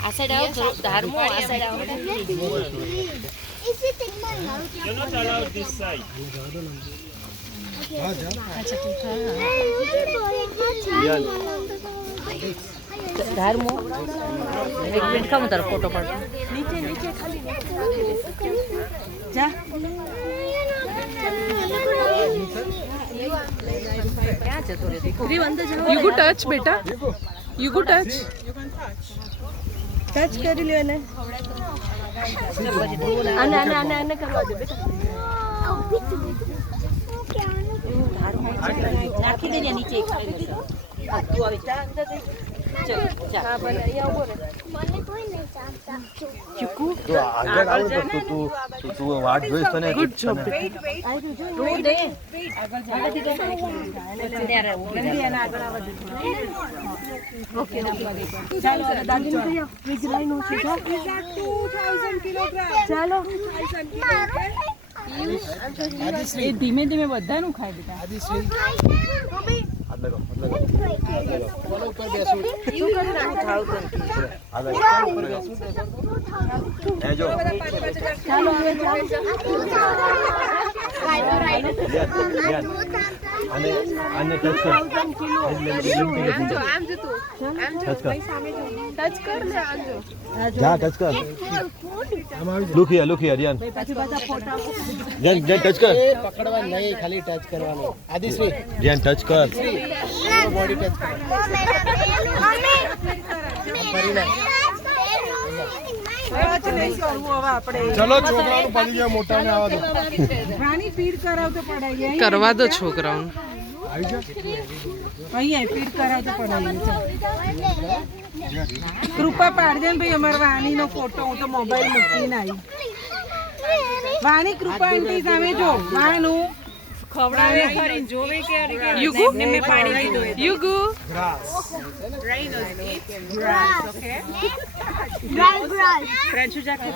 આ સાઈડ આવો થોડું ધારમો આ સાઈડ આવો Is it in my house? You're not allowed this side. ધારમો એક મિનિટ ખાવ તારો ફોટો પાડતો નીચે ખાલી જા ક્યાં જતો રે દીકરો યુ ગો ટચ બેટા યુ ગો ટચ ટચ કરી લ્યો ને આને કરવા દે બેટા નાખી દેજે નીચે એક સાઈડ તું આવી જા અંદર દે ચલ જા હા ભલે અહીંયા ઉભો રહે મને કોઈ નહીં ચાલતા. ચીકુ તો આગળ આવો તો તું વાટ જોઈશ તને ગુડ જોબ તું દે આગળથી દે ત્યારે ઉભી રહે આગળ આવવા દે ઓકે ચાલો દાદી ને કહીએ વીજ લાઈન છે જો 2000 કિલોગ્રામ ચાલો એ ધીમે ધીમે બધાનું ખાય બેટા ચાલો હવે આને ટચ કર જા ટચ કર લુક હિયર રિયાન પછી બધા ફોટા રિયાન ટચ કર પકડવા નહીં ખાલી ટચ કરવાનું આદિશ્રી રિયાન ટચ કર બોડી ટચ ચલો છોકરાનું પડી ગયા મોટા ને આવવા દો રાણી ફીડ કરાવતો પડાય કરવા દો છોકરાઓને અહીંયા ફીડ કરાવતો પડાય કૃપા પાડજે ને ભાઈ અમારા વાણીનો ફોટો હું તો મોબાઈલ મૂકીને આવી વાણી કૃપા આંટી સામે જો વાનું ખવડાવે ખરી જોવે કે યુગુ મેં પાણી લીધું યુગુ Grass. ફ્રેન્ચ જાકે